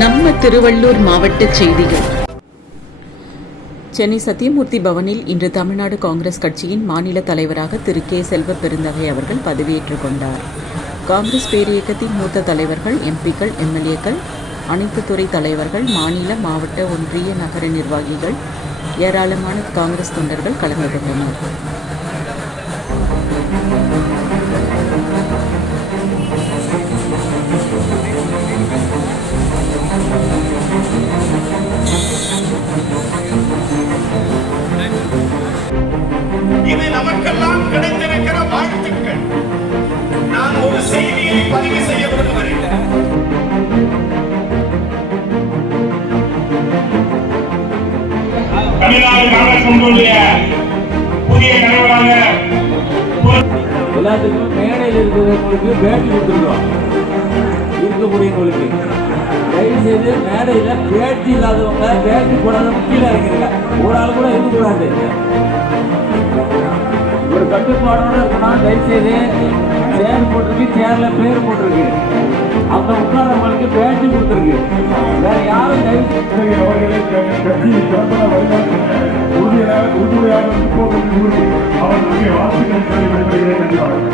நம்ம திருவள்ளூர் மாவட்ட செய்திகள். சென்னை சத்தியமூர்த்தி பவனில் இன்று தமிழ்நாடு காங்கிரஸ் கட்சியின் மாநில தலைவராக திரு கே செல்வ பெருந்தகை அவர்கள் பதவியேற்றுக் கொண்டார். காங்கிரஸ் பேரியக்கத்தின் மூத்த தலைவர்கள், எம்பிக்கள், எம்எல்ஏக்கள், அனைத்து துறை தலைவர்கள், மாநில, மாவட்ட, ஒன்றிய, நகர நிர்வாகிகள், ஏராளமான காங்கிரஸ் தொண்டர்கள் கலந்து கொண்டனர். இது நமக்கெல்லாம் கிடைத்திருக்கிற வாழ்த்துக்கள். நான் ஒரு செய்தியை பதிவு செய்ய விரும்புகிறேன். தமிழ்நாடு காங்கிரஸ் கமிட்டியுடைய புதிய தலைவராக எல்லாத்துக்கும் மேடையில் இருக்கிறவங்களுக்கு பேட்டி கொடுத்துருக்கோம். இருக்கக்கூடியவங்களுக்கு தயவு செய்து மேடையில் பேட்டி இல்லாதவங்க, பேட்டி போடாத கீழே இறங்கிருங்க. ஒரு ஆள் கூட இருக்கக்கூடாது. ஒரு கட்டுப்பாடோட இருக்கணும். தயவுசெய்து சேர் போட்டிருக்கு, சேர்ல பேர் போட்டிருக்கு, அந்த உட்காரவங்களுக்கு பேட்டி கொடுத்துருக்கு. வேற யாரும் அவர்களை கட்சி உறுதியாக அவர்களுக்கு வாழ்த்துக்களை விடைபெறுகிறேன்.